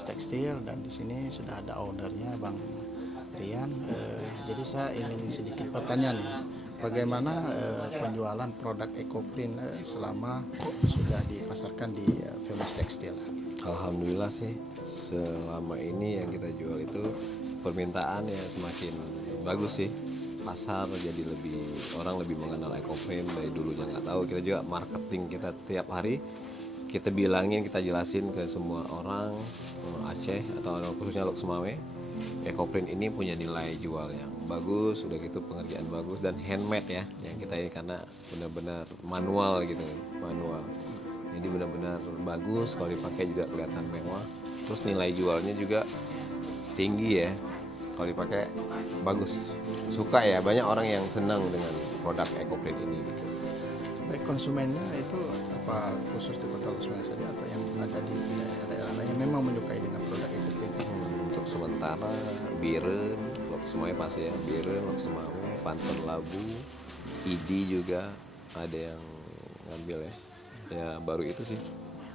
Famous Tekstil, dan di sini sudah ada ownernya Bang Rian. Jadi saya ingin sedikit bertanya nih, bagaimana penjualan produk EcoPrint selama sudah dipasarkan di Famous Tekstil? Alhamdulillah sih, selama ini yang kita jual itu permintaan ya semakin bagus sih. Pasar jadi orang lebih mengenal EcoPrint. Dari dulunya nggak tahu, kita juga marketing kita tiap hari kita bilangin, kita jelasin ke semua orang Aceh atau khususnya Lok Semawe, EcoPrint ini punya nilai jual yang bagus, udah gitu pengerjaan bagus dan handmade ya, yang kita ini karena benar-benar manual gitu, manual. Jadi benar-benar bagus, kalau dipakai juga kelihatan mewah. Terus nilai jualnya juga tinggi ya, kalau dipakai bagus. Suka ya, banyak orang yang senang dengan produk EcoPrint ini gitu. Baik, konsumennya itu apa khusus di Kota Lok Semawe saja atau yang ada di daerah-daerah lain yang memang menyukai dengan produk EcoPrint ini? Untuk sementara Biren, Lok Semawe pasti ya, Biren, Lok Semawe, Panten Labu, ID juga ada yang ngambil ya. Ya baru itu sih,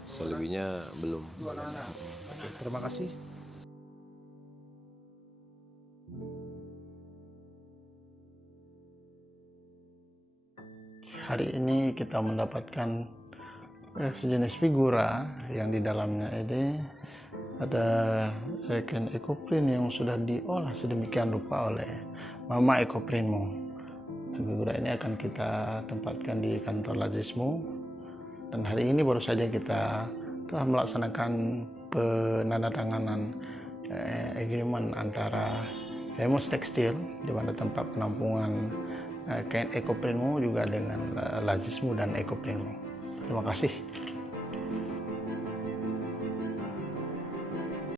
selebihnya belum. Oke, terima kasih. Hari ini kita mendapatkan sejenis figura yang di dalamnya ini ada kain EcoPrint yang sudah diolah sedemikian rupa oleh Mama EcoPrintmu. Dan figura ini akan kita tempatkan di kantor Lazismu. Dan hari ini baru saja kita telah melaksanakan penandatanganan agreement antara Famous Tekstil, di mana tempat penampungan kain EcoPrintmu, juga dengan Lazismu dan EcoPrintmu. Terima kasih.